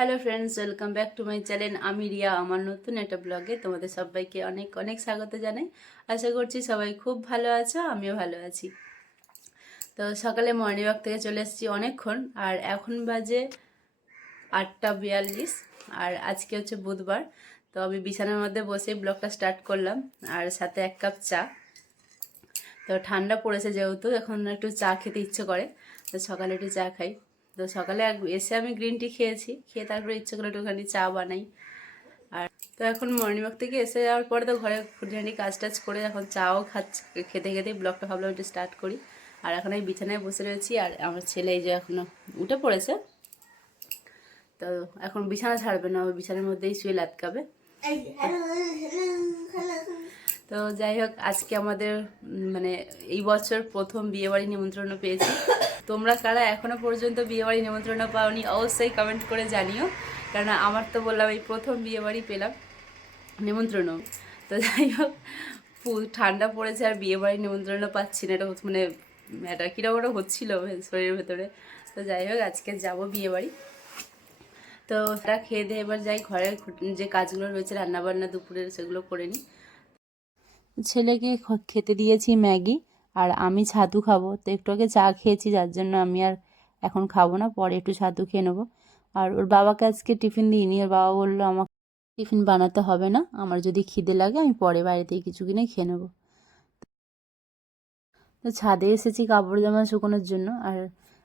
Hello friends, welcome back to my channel. আমি রিয়া। আমার নতুন একটা ব্লগে তোমাদের সবাইকে অনেক অনেক স্বাগত জানাই। আশা করছি সবাই খুব ভালো আছো, আমিও ভালো আছি। তো সকালে মর্নিং ওয়াক থেকে চলে এসেছি অনেকক্ষণ, আর এখন বাজে 8:42। আর আজকে হচ্ছে বুধবার। তো আমি বিছানার মধ্যে বসে ব্লগটা স্টার্ট করলাম, আর সাথে 1 কাপ চা। তো ঠান্ডা পড়েছে যেহেতু, এখন একটু চা খেতে ইচ্ছে করে, তো সকালে একটু চা খাই। তো সকালে এসে আমি গ্রিন টি খেয়েছি, খেয়ে তারপরে ইচ্ছে করে একটুখানি চা বানাই। আর তো এখন মর্নিং ওয়াক থেকে এসে যাওয়ার পরে তো ঘরে খুঁটিনাটি কাজ টাজ করে এখন চাও খাচ্ছি, খেতে খেতেই ব্লগটা ভাবলাম একটু স্টার্ট করি। আর এখন আমি বিছানায় বসে রয়েছি, আর আমার ছেলে এই যে এখনো উঠে পড়েছে। তো এখন বিছানা ছাড়বে না, ওই বিছানার মধ্যেই শুয়ে লাতকাবে। তো যাই হোক, আজকে আমাদের মানে এই বছর প্রথম বিয়েবাড়ি নিমন্ত্রণ পেয়েছি। তোমরা কারা এখনো পর্যন্ত বিয়েবাড়ি নিমন্ত্রণ পাওনি অবশ্যই কমেন্ট করে জানিও, কারণ আমার তো বললাম এই প্রথম বিয়েবাড়ি পেলাম নিমন্ত্রণ। তো যাই হোক, ঠান্ডা পড়েছে আর বিয়েবাড়ি নিমন্ত্রণ পাচ্ছি না, এটা মানে এটা কীরকম একটা হচ্ছিলো শরীরের ভেতরে। তো যাই হোক, আজকে যাবো বিয়েবাড়ি। তো তারা খেয়ে দিয়ে এবার যাই ঘরের যে কাজগুলো রয়েছে রান্নাবান্না দুপুরের, সেগুলো করে নিই। ছেলেকে খেতে দিয়েছি ম্যাগি, আর আমি ছাতু খাবো। তো একটু আগে চা খেয়েছি, যার জন্য আমি আর এখন খাবো না, পরে একটু ছাতু খেয়ে নেবো। আর ওর বাবাকে আজকে টিফিন দিইনি, ওর বাবা বললো আমাকে টিফিন বানাতে হবে না, আমার যদি খিদে লাগে আমি পরে বাইরে থেকে কিছু কিনে খেয়ে নেবো। তো ছাদে এসেছি কাপড় জামা শুকোনোর জন্য। আর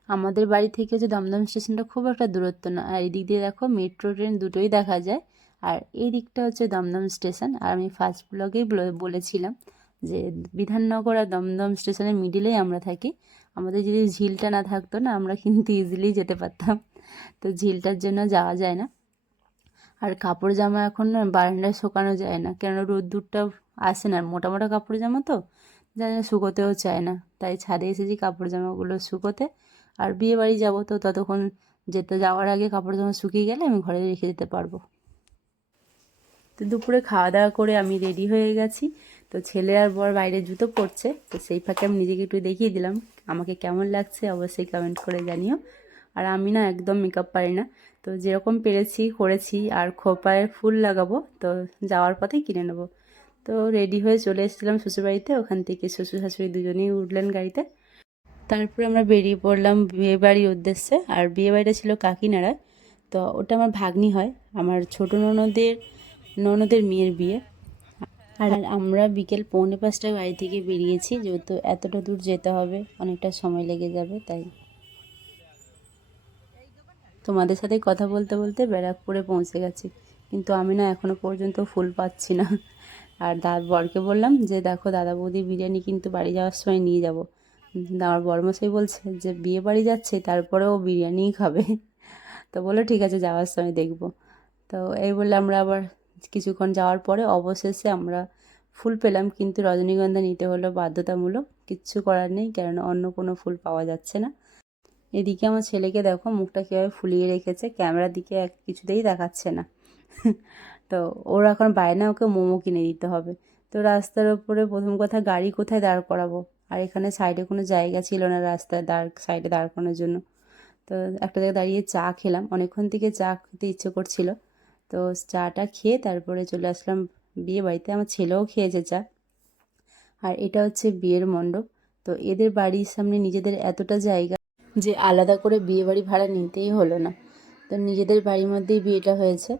আমাদের বাড়ি থেকে যে দমদম স্টেশনটা খুব একটা দূরত্ব না, আর এই দিক দিয়ে দেখো মেট্রো ট্রেন দুটোই দেখা যায়। আর এই দিকটা হচ্ছে দমদম স্টেশন। আর আমি ফার্স্ট ব্লগেই বলেছিলাম যে বিধাননগর আর দমদম স্টেশনের মিডিলেই আমরা থাকি। আমাদের যদি ঝিলটা না থাকতো না, আমরা কিন্তু ইজিলি যেতে পারতাম। তো ঝিলটার জন্য যাওয়া যায় না। আর কাপড় জামা এখন না বারান্দায় শুকানো যায় না, কেন রোদ্দুরটা আসে না, মোটা মোটা কাপড় জামা তো, যার জন্য শুকোতেও চায় না। তাই ছাদে এসেছি কাপড় জামাগুলো শুকোতে। আর বিয়ে বাড়ি যাবো, তো ততক্ষণ যাওয়ার আগে কাপড় জামা শুকিয়ে গেলে আমি ঘরে রেখে দিতে পারবো। তো দুপুরে খাওয়া দাওয়া করে আমি রেডি হয়ে গেছি। তো ছেলে আর বর বাইরে জুতো পরছে, তো সেই ফাঁকে আমি নিজেকে একটু দেখিয়ে দিলাম আমাকে কেমন লাগছে, অবশ্যই কমেন্ট করে জানিও। আর আমি না একদম মেকআপ পারি না, তো যেরকম পেরেছি করেছি। আর খোপায় ফুল লাগাবো, তো যাওয়ার পথেই কিনে নেবো। তো রেডি হয়ে চলে এসেছিলাম শ্বশুরবাড়িতে, ওখান থেকে শ্বশুর শাশুড়ি দুজনেই উঠলেন গাড়িতে। তারপরে আমরা বেরিয়ে পড়লাম বিয়েবাড়ির উদ্দেশ্যে। আর বিয়েবাড়িটা ছিল কাকিনাড়ায়। তো ওটা আমার ভাগ্নি হয়, আমার ছোটো ননদের মেয়ের বিয়ে। আর আমরা বিকেল 4:45টায় বাড়ি থেকে বেরিয়েছি, যেহেতু এতটা দূর যেতে হবে, অনেকটা সময় লেগে যাবে। তাই তোমাদের সাথে কথা বলতে বলতে ব্যারাকপুরে পৌঁছে গেছি, কিন্তু আমি না এখনও পর্যন্ত ফুল পাচ্ছি না। আর বরকে বললাম যে দেখো দাদা বৌদি বিরিয়ানি কিন্তু বাড়ি যাওয়ার সময় নিয়ে যাব। আমার বড়মশাই বলছে যে বিয়ে বাড়ি যাচ্ছে, তারপরেও বিরিয়ানিই খাবে। তো বললো ঠিক আছে, যাওয়ার সময় দেখবো। তো এই বলে আমরা আবার কিছুক্ষণ যাওয়ার পরে অবশেষে আমরা ফুল পেলাম, কিন্তু রজনীগন্ধা নিতে হলো বাধ্যতামূলক, কিচ্ছু করার নেই, কেননা অন্য কোনো ফুল পাওয়া যাচ্ছে না। এদিকে আমার ছেলেকে দেখো মুখটা কীভাবে ফুলিয়ে রেখেছে, ক্যামেরার দিকে কিছুতেই দেখাচ্ছে না। তো ওর এখন বায়না, ওকে মোমো কিনে দিতে হবে। তো রাস্তার ওপরে প্রথম কথা গাড়ি কোথায় দাঁড় করাবো, আর এখানে সাইডে কোনো জায়গা ছিল না রাস্তায় সাইডে দাঁড় করানোর জন্য। তো একটা জায়গায় দাঁড়িয়ে চা খেলাম, অনেকক্ষণ থেকে চা খেতে ইচ্ছে করছিল। তো চাটা খেয়ে তারপরে চলে আসলাম বিয়ে বাড়িতে। আমার ছেলেও খেয়েছে চা। আর এটা হচ্ছে বিয়ের মণ্ডপ। তো এদের বাড়ির সামনে নিজেদের এতটা জায়গা যে আলাদা করে বিয়ে বাড়ি ভাড়া নিতেই হলো না, তো নিজেদের বাড়ির মধ্যেই বিয়েটা হয়েছে।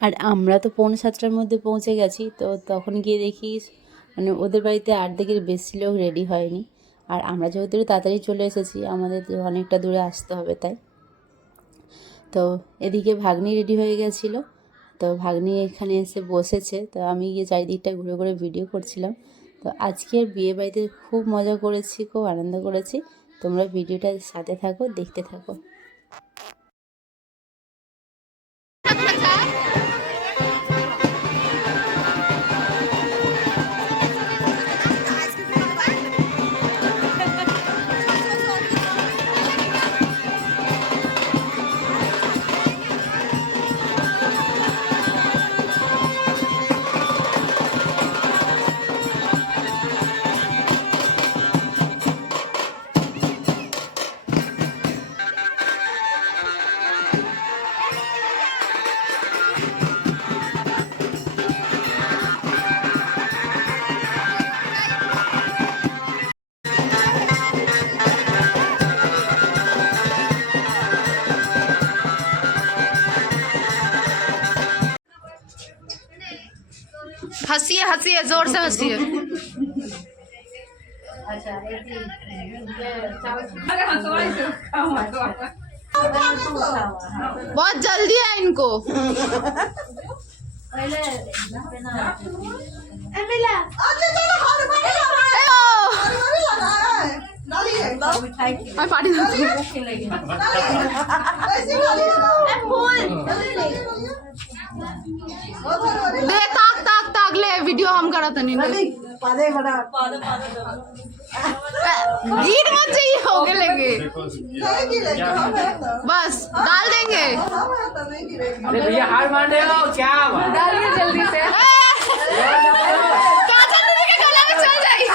আর আমরা তো 6:45টার মধ্যে পৌঁছে গেছি, তো তখন গিয়ে দেখি মানে ওদের বাড়িতে অর্ধেকের বেশি লোক রেডি হয়নি। আর আমরা যেহেতু তাড়াতাড়ি চলে এসেছি, আমাদের অনেকটা দূরে আসতে হবে তাই। তো এদিকে ভাগ্নি রেডি হয়ে গেছিলো, তো ভাগ্নি এখানে এসে বসেছে, তো আমি গিয়ে চারিদিকটা ঘুরে ঘুরে ভিডিও করছিলাম। তো আজকের বিয়ে বাড়িতে খুব মজা করেছি, খুব আনন্দ করেছি। তোমরা ভিডিওটার সাথে থাকো, দেখতে থাকো। हंसिए हंसिए, जोर से हंसिए। बहुत जल्दी है इनको। पार्टी दे ताक ताक ताक ले वीडियो हम करा था नहीं गीत मत चाहिए हो गए लेंगे बस डाल देंगे। अरे भैया हार मान रहे हो क्या? डालिए जल्दी से। काजल दीदी के गला में चल जाएगी।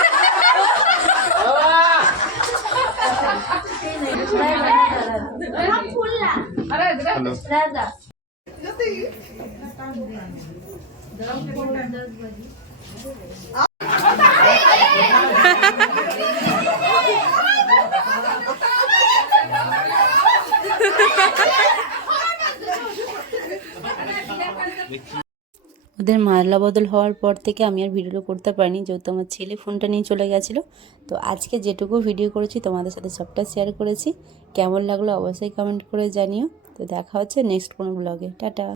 अरे ওদের মালা বদল হওয়ার পর থেকে আমি আর ভিডিও করতে পারিনি, যেহেতু আমার ছেলে ফোনটা নিয়ে চলে গেছিলো। তো আজকে যেটুকু ভিডিও করেছি তোমাদের সাথে সবটা শেয়ার করেছি। কেমন লাগলো অবশ্যই কমেন্ট করে জানিও। তো দেখা হচ্ছে নেক্সট কোনো ব্লগে। টাটা।